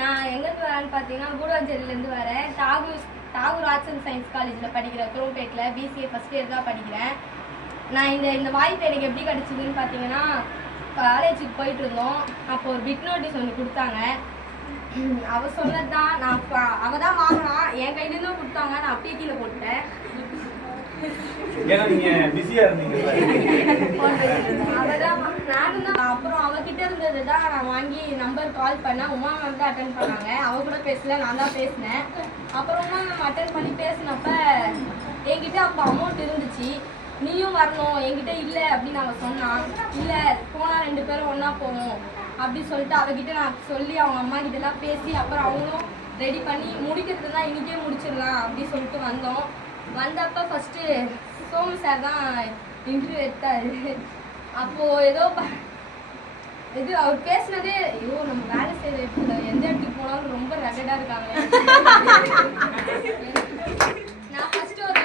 நான் எங்கேருந்து வரேன்னு பார்த்தீங்கன்னா கூடுவாஞ்சேரியிலேருந்து வரேன். தாகூர் ஆர்ட்ஸ் அண்ட் சயின்ஸ் காலேஜில் படிக்கிறேன். குரோம்பேட்டில் BCA ஃபஸ்ட் இயர் தான் படிக்கிறேன். நான் இந்த வாய்ப்பு எனக்கு எப்படி கிடச்சிதுன்னு பார்த்தீங்கன்னா, காலேஜுக்கு போயிட்டு இருந்தோம். அப்போ ஒரு பிட் நோட்டீஸ் ஒன்று கொடுத்தாங்க. அவள் சொன்னது தான், அவள் தான் வாங்கினா, என் கையிலேருந்து கொடுத்தாங்க. நான் அப்படியே கீழே போட்டுட்டேன். அப்புறம் அவகிட்ட இருந்தது தான் நான் வாங்கி நம்பர் கால் பண்ணேன். உமா மேம் தான் அட்டன் பண்ணாங்க. அவ கூட பேசல, நான் தான் பேசினேன். அப்புறம் உமா மேம் அட்டன் பண்ணி பேசினப்ப என்கிட்ட அப்போ அமௌண்ட் இருந்துச்சு. நீயும் வரணும், என்கிட்ட இல்லை அப்படின்னு அவன் சொன்னான். இல்லை போனால் 2 பேரும் ஒன்றா போவோம் அப்படின்னு சொல்லிட்டு அவகிட்ட நான் சொல்லி அவங்க அம்மா கிட்டலாம் பேசி அப்புறம் அவங்களும் ரெடி பண்ணி முடிக்கிறது தான் இன்றைக்கே முடிச்சிடலாம் அப்படின்னு சொல்லிட்டு வந்தோம். வந்தப்போ ஃபஸ்ட்டு சோமு சார் தான் இன்டர்வியூ எடுத்தார். அப்போது ஏதோ இது அவர் பேசினதே, ஐயோ நம்ம வேலை செய்கிற இடத்துல எந்த இடத்துக்கு போனாலும் ரொம்ப ரகடாக இருக்காங்க. நான் ஃபஸ்ட்டு ஒரு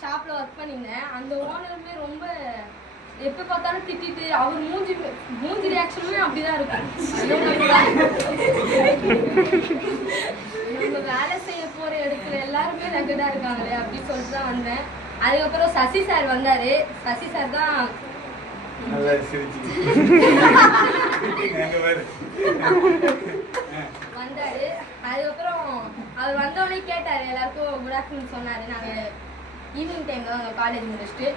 ஷாப்பில் ஒர்க் பண்ணியிருந்தேன். அந்த ஓனருமே ரொம்ப எப்போ பார்த்தாலும் திட்டிட்டு, அவர் மூஞ்சி ரியாக்ஷனுமே அப்படிதான் இருக்கும். நம்ம வேலை செய்ய போற இடத்துல எல்லாருமே ரகடா இருக்காங்களே அப்படின்னு சொல்லிட்டு தான் வந்தேன். அதுக்கப்புறம் சசி சார் வந்தாரு. சசி சார் தான் வந்தாரு. அதுக்கப்புறம் அவர் வந்தவொடனே கேட்டாரு, எல்லாருக்கும் குட் ஆஃப்டர்நூன் சொன்னாரு. நாங்கள் ஈவினிங் டைம் தான் காலேஜ் முடிச்சுட்டு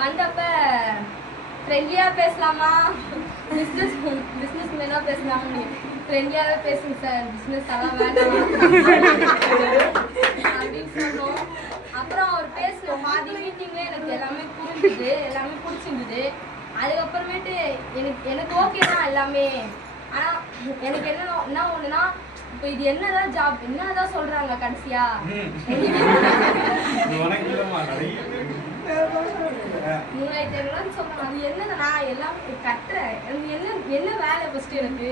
வந்தப்ப ஃப்ரெண்ட்லியாக பேசலாமா, பிஸ்னஸ் மேனாக பேசலாமா, ஃப்ரெண்ட்லியாகவே பேசுங்க சார், பிஸ்னஸ் எல்லாம் வேண்டாம் அப்படின்னு சொன்னோம். அப்புறம் அவர் பேசணும் பாதி மீட்டிங்ல எனக்கு எல்லாமே புரிஞ்சுது, எல்லாமே பிடிச்சிருந்தது. அதுக்கப்புறமேட்டு எனக்கு ஓகே தான் எல்லாமே. ஆனால் எனக்கு என்ன ஒன்றுனா, இப்போ இது என்னதான் ஜாப், என்னதான் சொல்றாங்க கடைசியா, $3500 சொல்றாங்க. அது என்னது, நான் எல்லாம் கட்டுறேன், என்ன வேலை ஃபர்ஸ்ட் எனக்கு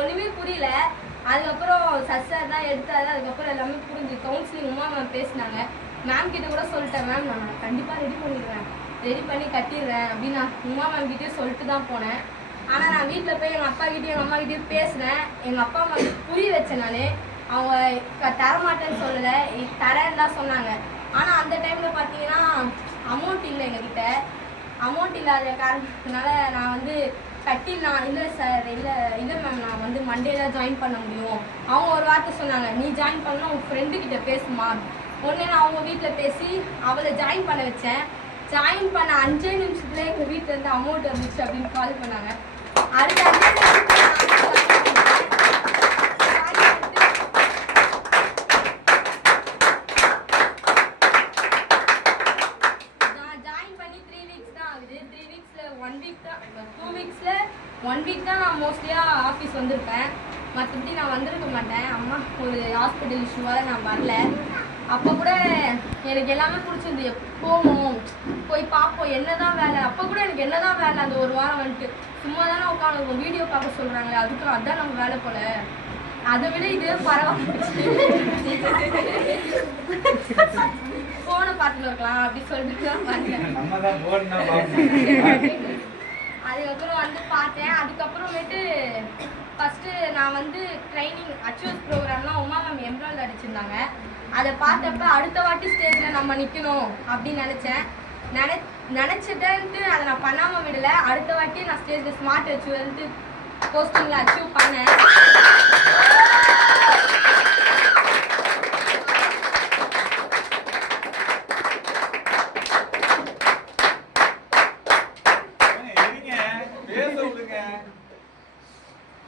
ஒண்ணுமே புரியல. அதுக்கப்புறம் சஸ்ஸார் தான் எடுத்தாரு. அதுக்கப்புறம் எல்லாமே புரிஞ்சு கவுன்சிலிங் உமா மேம் பேசினாங்க. மேம் கிட்ட கூட சொல்லிட்டேன், மேம் நான் கண்டிப்பாக ரெடி பண்ணிடுறேன், ரெடி பண்ணி கட்டிடுறேன் அப்படின்னு நான் உமா மேம் கிட்டே சொல்லிட்டு தான் போனேன். ஆனால் நான் வீட்டில் போய் எங்கள் அப்பா கிட்டேயும் எங்கள் அம்மா கிட்டேயும் பேசினேன். எங்கள் அப்பா அம்மா புரிய வச்சேன். நான் அவங்க தரமாட்டேன்னு சொல்லலை, தரேன்னு தான் சொன்னாங்க. ஆனால் அந்த டைமில் பார்த்தீங்கன்னா அமௌண்ட் இல்லை எங்ககிட்ட. அமௌண்ட் இல்லாத காரணத்தினால நான் வந்து கட்டிடலாம், இல்லை சார், இல்லை மேம் நான் வந்து மண்டே தான் ஜாயின் பண்ண முடியும். அவங்க ஒரு வார்த்தை சொன்னாங்க, நீ ஜாயின் பண்ணலாம் உங்கள் ஃப்ரெண்டுக்கிட்ட பேசுமா. ஒன்று நான் அவங்க வீட்டில் பேசி அவளை ஜாயின் பண்ண வச்சேன். ஜாயின் பண்ண 5 நிமிஷத்துல எங்கள் வீட்டிலேருந்து அமௌண்ட் வந்துச்சு அப்படின்னு கால் பண்ணாங்க. ஒன் வீக் தான் நான் மோஸ்ட்லியாக ஆஃபீஸ் வந்திருப்பேன். மற்றபடி நான் வந்திருக்க மாட்டேன். அம்மா ஒரு ஹாஸ்பிட்டல் இஷ்யூவாக நான் வரல. அப்போ கூட எனக்கு எல்லாமே பிடிச்சிருந்து, போவோம் போய் பார்ப்போம் என்னதான் வேலை. அப்போ கூட எனக்கு என்னதான் வேலை, அந்த ஒரு வாரம் வந்துட்டு சும்மா தானே உட்காந்து வீடியோ பார்க்க சொல்கிறாங்களே, அதுக்கு அதுதான் நம்ம வேலை போல, அதை விட இது பரவாயில்ல, ஃபோனை பார்த்துட்டு இருக்கலாம் அப்படின்னு சொல்லிட்டு தான் வந்தேன். அதுக்கப்புறம் வந்து பார்த்தேன். அதுக்கப்புறமேட்டு ஃபஸ்ட்டு நான் வந்து ட்ரைனிங் அச்சீவ்ஸ் ப்ரோக்ராம்லாம் உமா மேம் எம்ப்ராய்டு அடிச்சிருந்தாங்க. அதை பார்த்தப்ப அடுத்த வாட்டி ஸ்டேஜில் நம்ம நிற்கணும் அப்படின்னு நினச்சேன். நினச்சிட்டேன்ட்டு அதை நான் பண்ணாமல் விடலை. அடுத்த வாட்டி நான் ஸ்டேஜில் ஸ்மார்ட் அச்சீவ்மெண்ட்டு போஸ்டிங்கில் அச்சீவ் பண்ணேன்.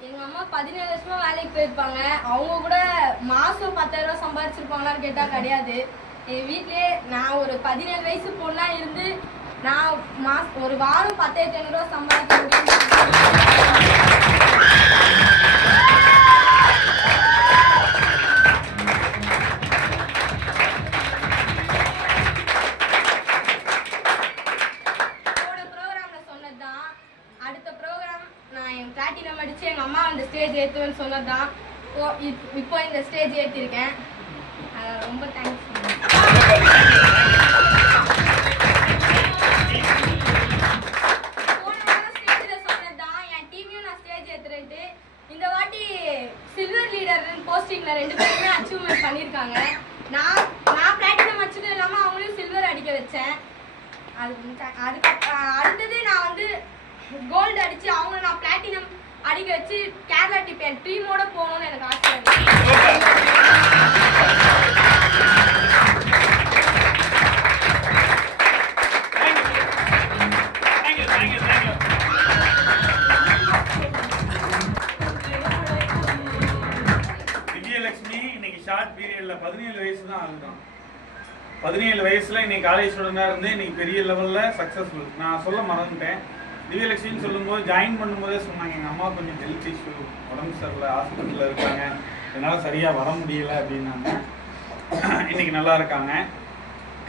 எங்கள் அம்மா 17 வருஷமா வேலைக்கு போயிருப்பாங்க. அவங்க கூட மாதம் 10,000 ரூபா சம்பாதிச்சிருப்பாங்களான்னு கேட்டால் கிடையாது. என் வீட்டிலே நான் ஒரு 17 வயசு பொண்ணாக இருந்து நான் ஒரு வாரம் 10,500 ரூபா சம்பாதிக்க முடியும். பிளாட்டினம் அடிச்சு எங்கள் அம்மா அந்த ஸ்டேஜ் ஏற்றுவேன்னு சொன்னதுதான். இப்போ இந்த ஸ்டேஜ் ஏற்றிருக்கேன். ரொம்ப தேங்க்ஸ். போன வாரம் ஸ்டேஜில் சொன்னதுதான் என் டீமையும் நான் ஸ்டேஜ் ஏற்றுறேன்ட்டு. இந்த வாட்டி சில்வர் லீடர் போஸ்டிங்கில் 2 பேருமே அச்சீவ்மெண்ட் பண்ணியிருக்காங்க. நான் பிளாட்டினம் அடிச்சது இல்லாமல் அவங்களையும் சில்வர் அடிக்க வச்சேன். அதுக்கு அடுத்தது நான் வந்து கோல்டு அடிச்சு அவங்க நான் பிளாட்டினம் அடிக்க வச்சு கேரளா டீமோட போகணும்னு எனக்கு ஆசை இருக்கு. விஜயலட்சுமி இன்னைக்கு ஷார்ட் பீரியட்ல 17 வயசு தான் ஆகுதான். 17 வயசுல இன்னைக்கு காலேஜ் ஸ்டூடெண்டா இருந்து இன்னைக்கு பெரிய லெவல்ல சக்சஸ்ஃபுல். நான் சொல்ல மறந்துட்டேன். திவ்யலட்சுமின்னு சொல்லும்போது ஜாயின் பண்ணும்போதே சொன்னாங்க எங்கள் அம்மா கொஞ்சம் ஹெல்த் இஷ்யூ, உடம்பு சரியில்லை, ஹாஸ்பிட்டலில் இருக்காங்க, என்னால் சரியாக வர முடியல அப்படின்னாங்க. இன்னைக்கு நல்லா இருக்காங்க.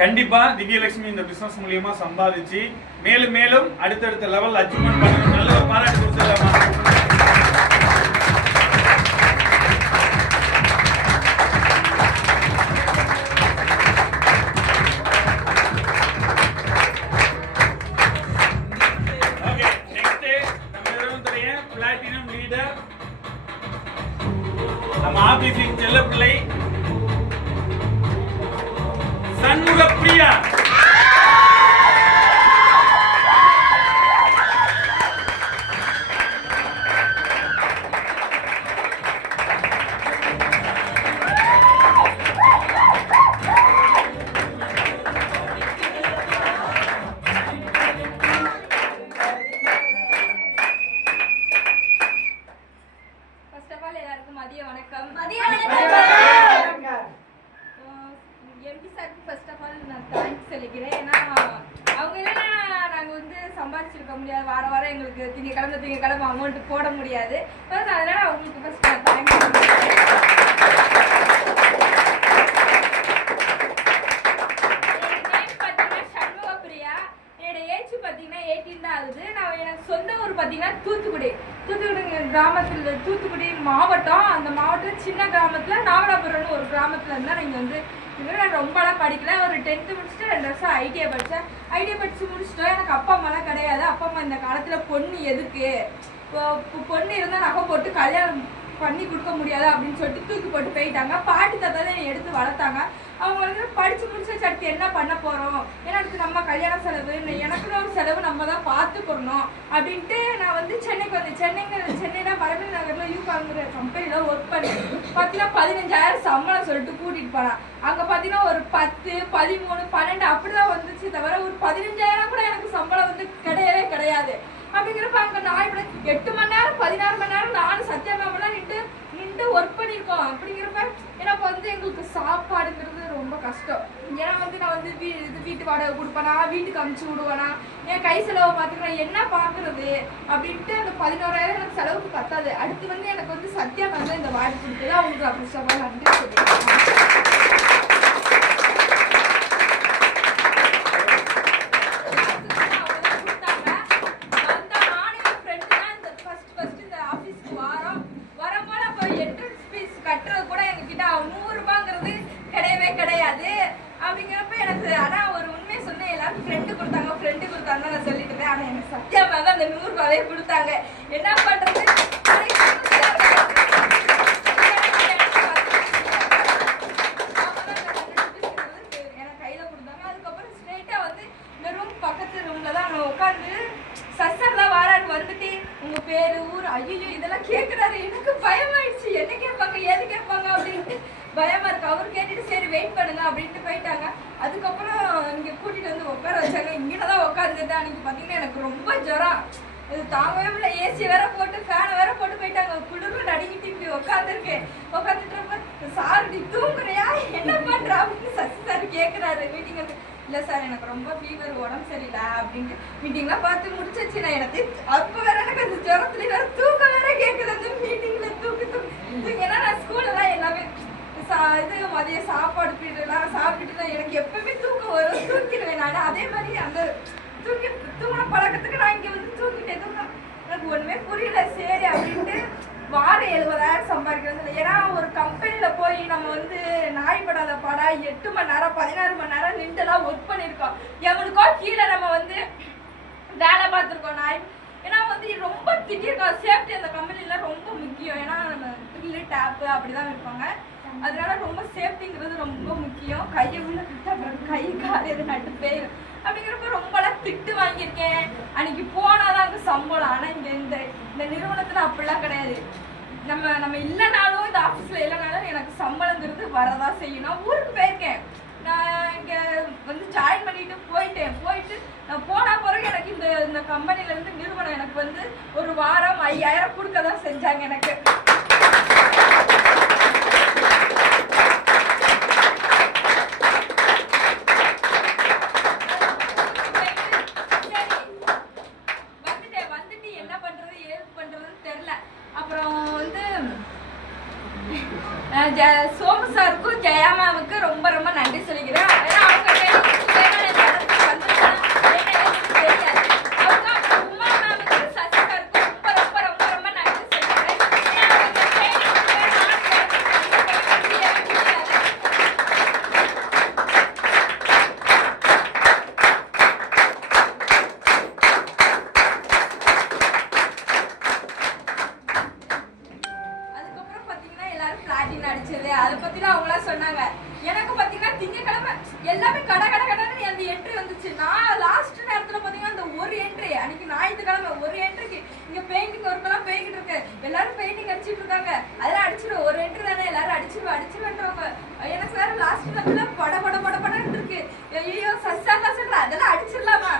கண்டிப்பாக திவ்யலட்சுமி இந்த பிஸ்னஸ் மூலியமாக சம்பாதிச்சு மேலும் மேலும் அடுத்தடுத்த லெவல் அச்சீவ்மெண்ட் பண்ண நல்ல ஒரு பாராட்டு கொடுத்துடலாமா? நம்ம ஆபீஸின் செல்ல பிள்ளை சண்முக பிரியா. மதிய வணக்கம். எம்பி சாருக்கு ஃபர்ஸ்ட் ஆஃப் ஆல் நான் தேங்க்ஸ் சொல்லிக்கிறேன். ஏன்னா அவங்க இல்லைன்னா நாங்கள் வந்து சம்பாதிச்சிருக்க முடியாது. வாரம் எங்களுக்கு திங்கக்கிழமை அமௌண்ட் போட முடியாது. அதனால அவங்களுக்கு ஃபர்ஸ்ட் நான் தேங்க்ஸ் சொல்லிக்கிறேன். சொந்த ஊர் பார்த்தீங்கன்னா தூத்துக்குடி கிராமத்தில், தூத்துக்குடி மாவட்டம். அந்த மாவட்டத்தில் சின்ன கிராமத்தில் நாகலாபுரம்னு ஒரு கிராமத்தில் இருந்தால் நீங்கள் வந்து நான் ரொம்பலாம் படிக்கல. ஒரு 10th முடிச்சுட்டு 2 வருஷம் ஐடிஐ படித்தேன். ஐடிஐ படித்து முடிச்சுட்டோம். எனக்கு அப்பா அம்மாலாம் கிடையாது. அப்பா அம்மா இந்த காலத்தில் பொண்ணு எதுக்கு, பொண்ணு இருந்தால் நகை போட்டு கல்யாணம் பண்ணி கொடுக்க முடியாது அப்படின்னு சொல்லிட்டு தூக்கி போட்டு போயிட்டாங்க. பாட்டி தாத்தா தான் என்னை எடுத்து வளர்த்தாங்க. அவங்க வந்து படித்து முடிச்சு அடுத்து என்ன பண்ண போகிறோம், ஏன்னா அடுத்து நம்ம கல்யாண செலவு, எனக்குன்னு ஒரு செலவு நம்ம தான் பார்த்துக்கணும் அப்படின்ட்டு நான் வந்து சென்னைக்கு வந்தேன். சென்னையில் மரபணி நகரில் யூகாங்கிற கம்பெனியில் ஒர்க் பண்ணி பார்த்தீங்கன்னா 15,000 சம்பளம் சொல்லிட்டு கூட்டிகிட்டு போனேன். அங்கே பார்த்தீங்கன்னா ஒரு 10, 13, 12 அப்படி தான் வந்துச்சு தவிர ஒரு 15,000 கூட எனக்கு சம்பளம் வந்து கிடையவே கிடையாது. அப்படிங்கிறப்ப அங்கே நான் இப்படி 8 மணி நேரம் 16 மணி நேரம் நானும் சத்யா மேமெல்லாம் நின்று ஒர்க் பண்ணியிருக்கோம். அப்படிங்கிறப்ப எனக்கு வந்து எங்களுக்கு சாப்பாடுங்கிறது ரொம்ப கஷ்டம். ஏன்னா வந்து நான் வந்து வீட்டு வாடகை கொடுப்பேனா, வீட்டுக்கு அமுச்சு விடுவேனா, என் கை செலவு பார்த்தீங்கன்னா என்ன பார்க்குறது அப்படின்ட்டு அந்த 11,000 எனக்கு செலவுக்கு பத்தாது. அடுத்து வந்து எனக்கு வந்து சத்யா மேம் தான் இந்த வாடி கொடுத்தது. அவங்களுக்கு அப்படி சொல்ல நன்றி சொல்லியிருக்கேன். கட்டுறது கூட எங்ககிட்ட 100 ரூபாங்கிறது கிடையவே கிடையாது. அப்படிங்கிறப்ப எனக்கு ஆனால் ஒரு உண்மையை சொன்னேன். எல்லாரும் ஃப்ரெண்டு கொடுத்தாங்க நான் சொல்லிட்டு இருந்தேன். ஆனால் எனக்கு சத்யா மேம் தான் அந்த 100 ரூபாவே கொடுத்தாங்க. என்ன பண்ணுறது? வெயிட் பண்ணுங்க அப்படின்ட்டு போயிட்டாங்க. அதுக்கப்புறம் இங்கே கூட்டிகிட்டு வந்து உட்கார வச்சாங்க. இங்கே தான் உட்காந்துட்டு அன்றைக்கி பார்த்தீங்கன்னா எனக்கு ரொம்ப ஜுரம், இது தாங்கவே முடியல. ஏசி வேற போட்டு ஃபேனை வேற போட்டு போயிட்டாங்க. குளிர்ல நடுங்கிட்டு இப்படி உட்காந்துருக்கேன். உட்காந்துட்டு சார் நீ தூங்குறியா என்ன பண்ற அப்படின்னு சசி சார் கேட்குறாரு மீட்டிங் வந்து. இல்லை சார் எனக்கு ரொம்ப ஃபீவர், உடம்பு சரியில்லை அப்படின்ட்டு மீட்டிங்லாம் பார்த்து முடிச்சிச்சு. நான் எனக்கு அப்போ வேற எனக்கு அந்த ஜுரத்துலேயே வேற தூக்கம் வேற கேட்குது அந்த மீட்டிங்கில். தூக்கு ஏன்னா நான் ஸ்கூலெல்லாம் எல்லாமே இது மதிய சாப்பாடு பீரியட்லாம் சாப்பிட்டுட்டு தான் எனக்கு எப்பவுமே தூக்கம் வரும், தூக்கிடுவேன் நான். அதே மாதிரி அந்த தூங்கின பழக்கத்துக்கு நான் இங்கே வந்து தூங்கிட்டேன். எனக்கு ஒன்றுமே புரியல. சரி அப்படின்ட்டு வாரம் 70,000 சம்பாதிக்கிறது. ஏன்னா ஒரு கம்பெனியில் போய் நம்ம வந்து நாய்படாத பாடா 8 மணி நேரம் 16 மணி நேரம் நின்றுலாம் ஒர்க் பண்ணியிருக்கோம். எவனுக்கோ கீழே நம்ம வந்து வேலை பார்த்துருக்கோம் நாய். ஏன்னா வந்து ரொம்ப திட்டிருக்கோம். சேஃப்டி அந்த கம்பெனிலாம் ரொம்ப முக்கியம். ஏன்னா நம்ம ட்ரில்லு டேப்பு அப்படி தான் இருப்பாங்க. அதனால ரொம்ப சேஃப்டிங்கிறது ரொம்ப முக்கியம். கையை உள்ள கிட்ட கை கால் எது நட்டு போயிடும். அப்படிங்கிறப்ப ரொம்பலாம் திட்டு வாங்கியிருக்கேன். அன்னைக்கு போனாதான் அங்கே சம்பளம். ஆனால் இங்கே இந்த நிறுவனத்தில் அப்படிலாம் கிடையாது. நம்ம இல்லைனாலும் இந்த ஆஃபீஸில் இல்லைனாலும் எனக்கு சம்பளங்கிறது வரதான் செய்யும். நான் ஊருக்கு போயிருக்கேன். நான் இங்கே வந்து ஜாயின் பண்ணிட்டு போயிட்டு நான் போனால் பிறகு எனக்கு இந்த கம்பெனிலேருந்து நிறுவனம் எனக்கு வந்து ஒரு வாரம் 5,000 கொடுக்க தான் செஞ்சாங்க எனக்கு. சோமு சாருக்கும் ஜெயா மேமுக்கு ரொம்ப ரொம்ப நன்றி சொல்லிக்கிறேன். ஏன்னா அவங்க தெரியாது. அவங்க உமா மேமுக்கு சசி சாருக்கும் ரொம்ப ரொம்ப ரொம்ப ரொம்ப நன்றி சொல்லிக்கிறேன். அதுக்கப்புறம் பார்த்தீங்கன்னா எல்லாரும் பிளாட்டின் அடிச்சது அதை பத்திலாம் அவங்களாம் சொன்னாங்க. எனக்கு பார்த்தீங்கன்னா திங்கக்கிழமை எல்லாமே கடன்னு அந்த என்ட்ரி வந்துச்சு. நான் லாஸ்ட் நேரத்தில் பார்த்தீங்கன்னா அந்த ஒரு என்ட்ரி அன்னைக்கு ஞாயிற்றுக்கிழமை ஒரு என்ட்ரிக்கு இங்கே பெயிண்டிங் ஒர்க்கெல்லாம் போய்கிட்டு இருக்கு. எல்லாரும் பெயிண்டிங் அடிச்சுட்டு இருக்காங்க. அதெல்லாம் அடிச்சிருவோம். ஒரு என்ட்ரி தானே எல்லாரும் அடிச்சுருவேன்றவங்க. எனக்கு வேற லாஸ்ட் நேரத்தில் படன்னு இருக்கு. ஐயோ சஸ்ஸாங்க சொல்ற அதெல்லாம் அடிச்சிடலாமா,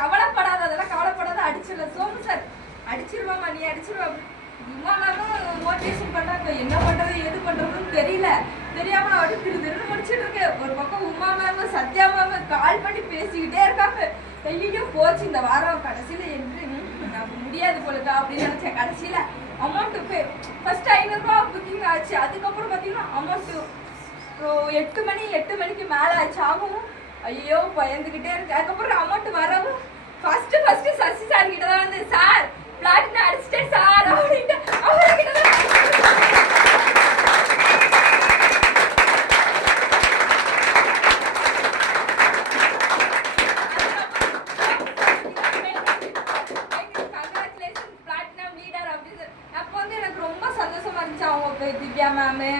கவலைப்படாத அதெல்லாம் கவலைப்படாத அடிச்சிடலாம். சோமு சார் அடிச்சிருவாமா நீ அடிச்சிருவா. உமாவும் மோட்டிவேஷன் பண்றாங்க. என்ன பண்றது எது பண்றதுன்னு தெரியல. தெரியாம நான் வந்து திருன்னு முடிச்சுட்டு இருக்கேன். ஒரு பக்கம் Uma ma'am Sathya ma'am call பண்ணி பேசிக்கிட்டே இருக்காங்க. ஐயோ போச்சு இந்த வாரம் கடைசியில என்று முடியாது போலக்கா அப்படின்னு நினைச்சேன். கடைசியில அமௌண்ட் ஃபர்ஸ்ட் 500 ரூபா புக்கிங் ஆச்சு. அதுக்கப்புறம் பார்த்தீங்கன்னா அமௌண்ட் 8 மணிக்கு மேலே ஆச்சு. ஆகவும் ஐயோ பயந்துகிட்டே இருக்கு. அதுக்கப்புறம் அமௌண்ட் வரவும் ஃபர்ஸ்ட் சசி சார் கிட்ட தான் வந்து சார் பிளாட்டினம் அடிச்சிட்டேன் சார் அப்படின்ட்டு அவர்கிட்ட தான் கங்க்ராச்சுலேஷன் பிளாட்டினம் லீடர் அப்படின்னு. அப்போ வந்து எனக்கு ரொம்ப சந்தோஷமா இருந்துச்சு. அவங்க திவ்யா மேமு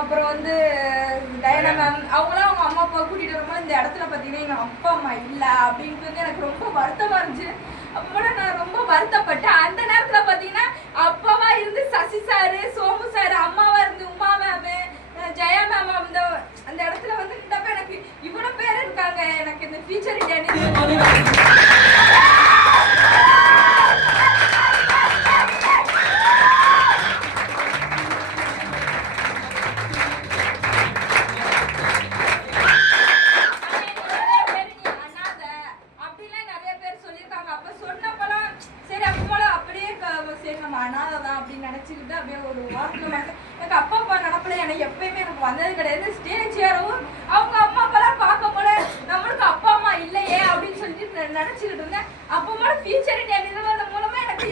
அப்புறம் வந்து டயனா மேம் அவங்களாம் அவங்க அம்மா அப்பா கூட்டிகிட்டு வரும்போது இந்த இடத்துல பார்த்தீங்கன்னா எங்கள் அப்பா அம்மா இல்லை அப்படின்ட்டு வந்து எனக்கு ரொம்ப வருத்தமாக இருந்துச்சு. அப்போ நான் ரொம்ப வருத்தப்பட்டேன். அந்த நேரத்தில் பார்த்தீங்கன்னா அப்பாவா இருந்து சசி சாரு சோமு சார், அம்மாவா இருந்து உமா மேமு ஜெயா மேம் அந்த இடத்துல வந்து நின்றப்ப எனக்கு இவ்வளோ பேர் இருக்காங்க. எனக்கு இந்த ஃபியூச்சர் இந்தியா நினைச்சுக்கிட்டு அப்படியே ஒரு வாரத்தில் எனக்கு அப்பா அப்பா நடப்பில் எனக்கு எப்பயுமே எனக்கு வந்தது கிடையாது. ஸ்டேஜ் ஏறவும் அவங்க அம்மா அப்பாலாம் பார்க்க போல நம்மளுக்கு அப்பா அம்மா இல்லையே அப்படின்னு சொல்லிட்டு நினைச்சுக்கிட்டு இருந்தேன். அப்போ கூட ஃபியூச்சர் இந்தியா நிறுவனம் மூலமா எனக்கு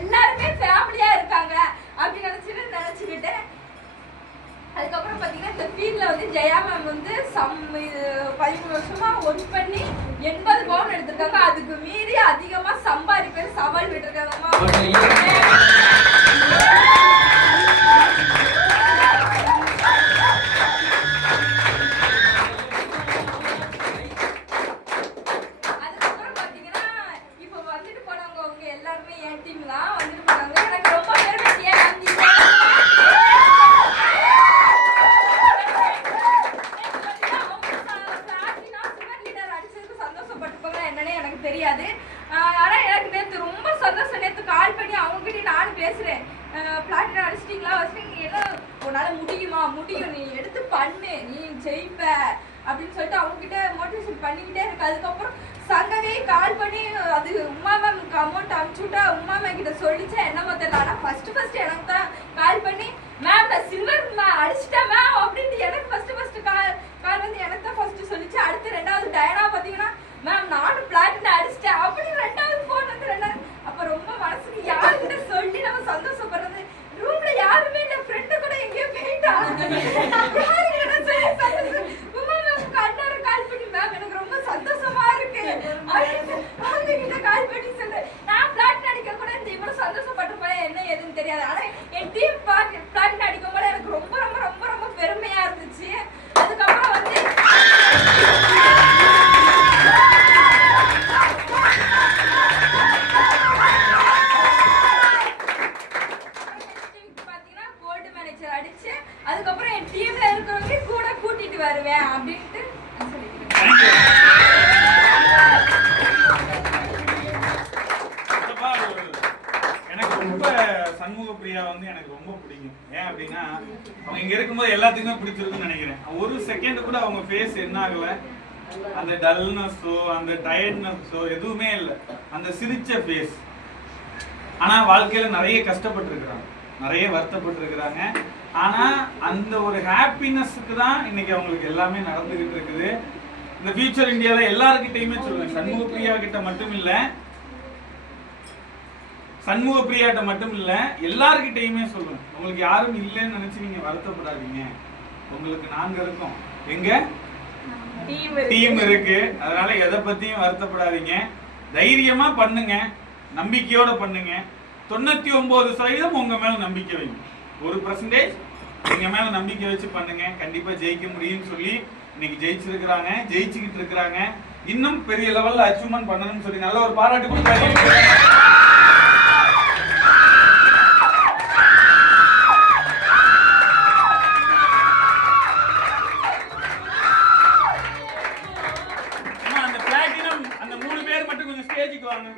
எல்லாருமே ஃபேமிலியா இருக்காங்க அப்படின்னு நினைச்சுக்கிட்டேன். அதுக்கப்புறம் பார்த்தீங்கன்னா இந்த ஃபீல்டில் வந்து ஜெயா மேம் வந்து 13 வருஷமா ஒர்க் பண்ணி 80 பவுன் எடுத்திருக்காங்க. அதுக்கு மீறி அதிகமாக சம்பாதிப்பேன் சவால் விட்டுருக்காங்கம்மா. அதுக்கப்புறம் பார்த்தீங்கன்னா இப்போ வந்துட்டு போனவங்க அவங்க எல்லாருமே என் டீம் தான் வந்துட்டு போனாங்க. எனக்கு ரொம்ப பெருமை. பேசுறேன், பிளாட்டினம் அடிச்சிட்டீங்களா எல்லாம் உன்னால முடியுமா, முடியும், நீ எடுத்து பண்ணு, நீ ஜெயிப்ப அப்படின்னு சொல்லிட்டு அவங்க கிட்ட மோட்டிவேஷன் பண்ணிக்கிட்டே இருக்கு. அதுக்கப்புறம் சங்கவே கால் பண்ணி அது உமா மேம்க்கு அமௌண்ட் அனுப்பிச்சு விட்டா உமா மேம் கிட்ட சொல்லிச்சா என்னமோ தெரியல. ஆனா ஃபர்ஸ்ட் எனக்கு தான் கால் பண்ணி மேம் நான் சில்வர் அடிச்சிட்டேன் மேம் அப்படின்ட்டு எனக்கு ஃபர்ஸ்ட் கால் வந்து எனக்கு தான் ஃபர்ஸ்ட் சொல்லிச்சு. அடுத்து ரெண்டாவது டயனா பாத்தீங்கன்னா மேம் நானும் பிளாட்டினம் அடிச்சிட்டேன் அப்படின்னு ரெண்டாவது போன் வந்து ரெண்டாவது. அப்ப ரொம்ப மனசுக்கு யாருக்கிட்ட சொல்லி நம்ம சந்தோஷப்படுறது, ரூம்ல யாருமே இல்ல, ஃப்ரெண்டு கூட எங்கேயோ போயிட்டா. உமா மேம்க்கு அண்ணாரு கால் பண்ணி மேம் எனக்கு ரொம்ப சந்தோஷமா இருக்கு அவங்க கிட்ட கால் பண்ணி சொல்றேன், நான் பிளாட்டினம் அடிக்க கூட இந்த இவ்வளவு சந்தோஷப்பட்டிருப்பேன் என்ன ஏதுன்னு தெரியாது. ஆனா என் டீம் பிளாட்டினம் அடிக்கும் போது எனக்கு ரொம்ப ரொம்ப ரொம்ப ரொம்ப பெருமையா இருந்துச்சு. அதுக்கப்புறம் வந்து அடிச்சு அதுக்கப்புறம் என் டீம்ல இருக்கிறவங்க கூட கூட்டிட்டு வருவேன் அப்படின்ட்டு எனக்கு ரொம்ப சண்முக பிரியா வந்து எனக்கு ரொம்ப பிடிக்கும். ஏன் அப்படின்னா அவங்க இங்க இருக்கும்போது எல்லாத்துக்குமே பிடிச்சிருக்குன்னு நினைக்கிறேன். ஒரு செகண்ட் கூட அவங்க ஃபேஸ் என்ன ஆகல, அந்த டல்னஸோ அந்த டயர்ட்னஸோ எதுவுமே இல்லை, அந்த சிரிச்ச ஃபேஸ். ஆனா வாழ்க்கையில நிறைய கஷ்டப்பட்டு இருக்கிறாங்க, நிறைய வருத்தப்பட்டு இருக்கிறாங்க. ஆனா அந்த ஒரு ஹாப்பினஸ்க்கு தான் இன்னைக்கு அவங்களுக்கு எல்லாமே நடந்துகிட்டு இருக்குது. இந்த ஃபியூச்சர் இந்தியால எல்லார்கிட்டயுமே சொல்லுவேன், சண்முக பிரியா கிட்ட மட்டும் இல்ல, சண்முக பிரியாட்ட மட்டும் இல்ல, எல்லார்கிட்டயுமே சொல்லுவேன், உங்களுக்கு யாரும் இல்லைன்னு நினைச்சு நீங்க வருத்தப்படாதீங்க. உங்களுக்கு நாங்க இருக்கோம், எங்க டீம் இருக்கு. அதனால எதை பத்தியும் வருத்தப்படாதீங்க, தைரியமா பண்ணுங்க, நம்பிக்கையோட பண்ணுங்க. 99% உங்க மேல நம்பிக்கை வைங்க, 1% எங்க மேல நம்பிக்கை வச்சு பண்ணுங்க, கண்டிப்பா ஜெயிக்க முடியும்னு சொல்லி இன்னைக்கு ஜெயிச்சிருக்கிறாங்க, ஜெயிச்சுக்கிட்டு இருக்கிறாங்க. இன்னும் பெரிய லெவல்ல அச்சீவ்மெண்ட் பண்ணணும்னு சொல்லி நல்ல ஒரு பாராட்டு கொடுத்தாங்க. அந்த பிளாட்டினம் அந்த 3 பேர் மட்டும் கொஞ்சம் ஸ்டேஜுக்கு வாங்க.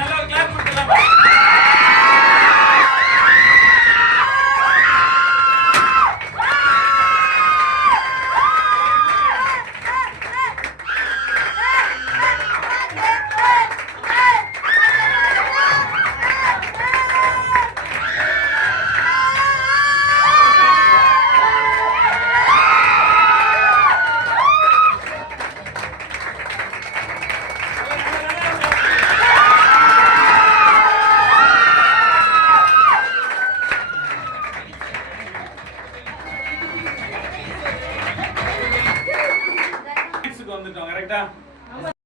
நல்ல ஒரு கிளாப் கொடுத்துடலாம். வந்துட்டோம் கரெக்டா?